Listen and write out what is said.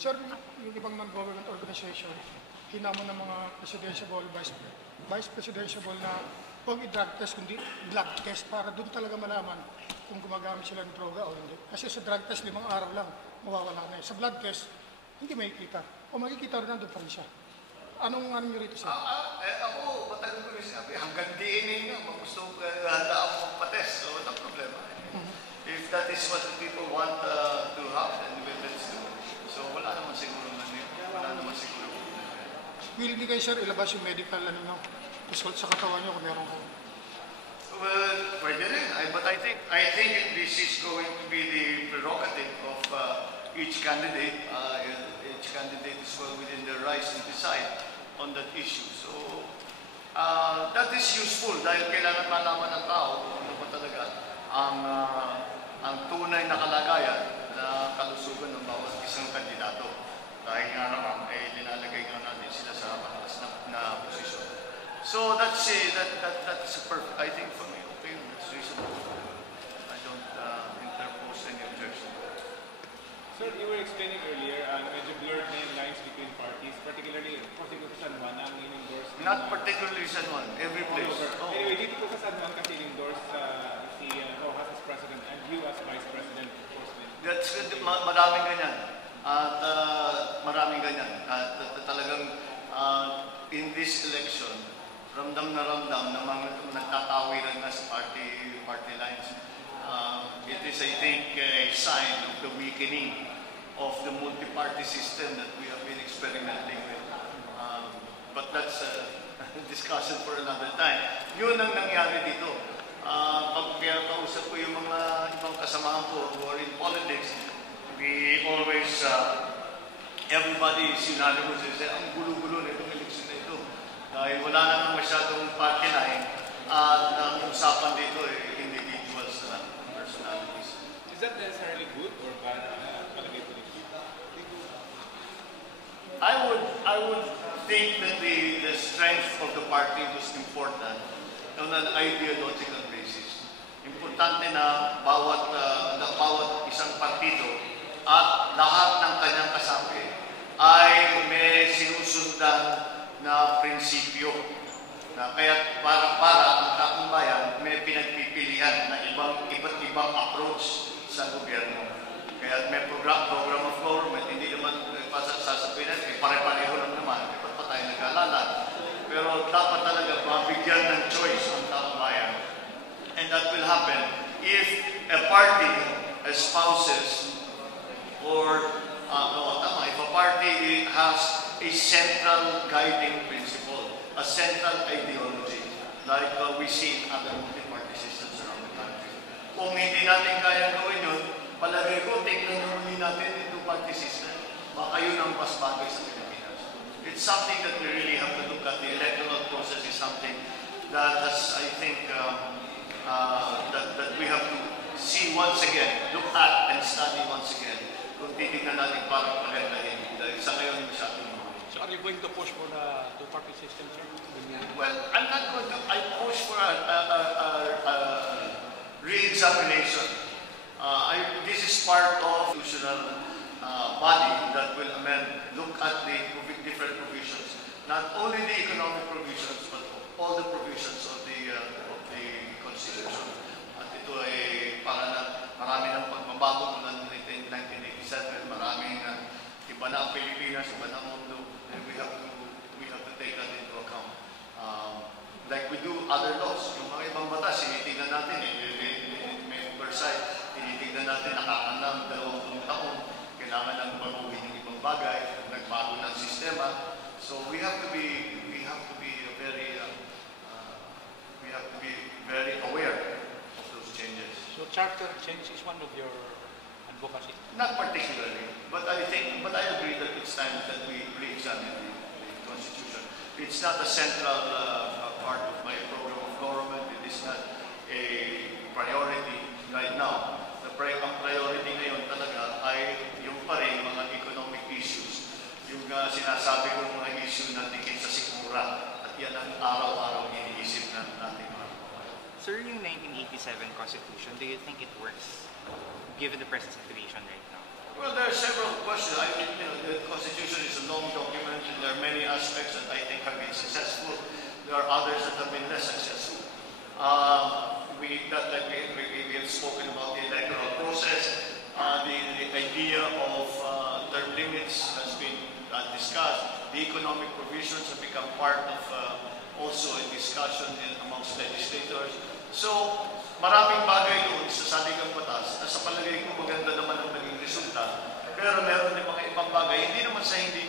Sir, yung ibang non-government organization, hinamon ng mga presidential, vice presidential na huwag i-drug test, kundi blood test para doon talaga malaman kung gumagamit sila ng droga o hindi. Kasi sa drug test, 5 araw lang, mawawala na. Sa blood test, hindi makikita. O makikita rin nandun pa rin siya. Anong nyo rito, sir? Ako, matagal ko rin sinabi, hanggang DNA nga, gusto handa ako magpa-test. So, walang problema. If that is what the people want to have, then let's do it. So, wala naman siguro Will hindi kayo, sir, ilabas yung medical result sa katawan nyo kung meron kayo? Well, pwede rin. But I think this is going to be the prerogative of each candidate. Each candidate is well within their rights to decide on that issue. So, that is useful dahil kailangan malaman ng tao kung ano ba talaga ang tunay na kalagayan na kalusugan ng bawat isang kandidato. Dahil nga naman, linalagay nga natin sila sa mataas na posisyon. So that's perfect. I think for me, okay, that's reasonable. I don't interpose any objection. Sir, you were explaining earlier, medyo blurred na yung lines between parties, particularly for San Juan, ang in-endorse. Not particularly San Juan, every place. Oh. Anyway, dito po sa San Juan kasi in-endorse si Rojas as president and you as vice president. That's good. Maraming ganyan. At maraming ganyan. At talagang in this election, ramdam na mga nagtatawiran na sa party lines. It is, I think, a sign of the weakening of the multi-party system that we have been experimenting with. But that's a discussion for another time. Yun ang nangyari dito. Pag kausap ko yung mga ibang kasamahan ko who are in politics, we always, everybody is unanimous and say, ang gulo-gulo na itong election na ito. Dahil wala naman masyadong party line at ang usapan dito individuals na personalities. Is that necessarily good or bad? I would think that the strength of the party was important on an ideological basis. Importante na bawat isang partido at lahat ng kanyang kasapi ay may sinusundan na prinsipyo. Na kaya para ang taong bayan may pinagpipilian na iba't ibang approach sa gobyerno. Kaya may program of government, hindi naman sasabihin natin, pare-pareho lang naman, iba't pa tayo nag-alala. Pero dapat talaga mabigyan ng choice ang taong bayan. And that will happen if a party espouses or if a party has a central guiding principle, a central ideology, like we see in other multi-party systems around the country. Kung hindi natin kaya gawin yun, palagay ko, technology natin ito party system. Baka yun ang mas bagay sa Pilipinas. It's something that we really have to look at. The electoral process is something that has, I think, that we have to see once again, look at and study once again. Kung titignan natin parang pagandahin. Dahil sa ngayon masyadong mahal. So are you going to push for the two-party system, sir? Well, I'm not going to. I push for a re-examination. This is part of the constitutional body that will look at the different provisions, not only the economic provisions, but all the provisions of the Constitution. At ito ay marami ng pagbabago mula noong 1987, maraming iba na ang Pilipinas, iba na ang mundo, and we have to take that into account. Like we do other laws, yung mga ibang batas, tinitignan natin, may oversight, tinitignan natin, nakakanang 20 taon, kailangan ng baguhin yung ibang bagay, nagbago ng sistema. So we have to be very aware of those changes. So charter change is one of your advocacy? Not particularly, but I agree that it's time that we re-examine the Constitution. It's not a central part of my program of government. It is not a priority right now. Ang priority ngayon talaga ay yung pa rin mga economic issues. Yung sinasabi ko mga issue na tingin sa sikmura. At yan ang araw-araw iniisip natin mga. Sir, yung 1987 Constitution, do you think it works given the present situation right now? Well, there are several questions. I mean, aspects that I think have been successful. There are others that have been less successful. We have spoken about the electoral process. The idea of term limits has been discussed. The economic provisions have become part of also a discussion amongst legislators. So, maraming bagay doon sa saligang batas na sa palagay ko maganda naman ang naging resulta. Pero meron din mga ibang bagay, hindi naman sa hindi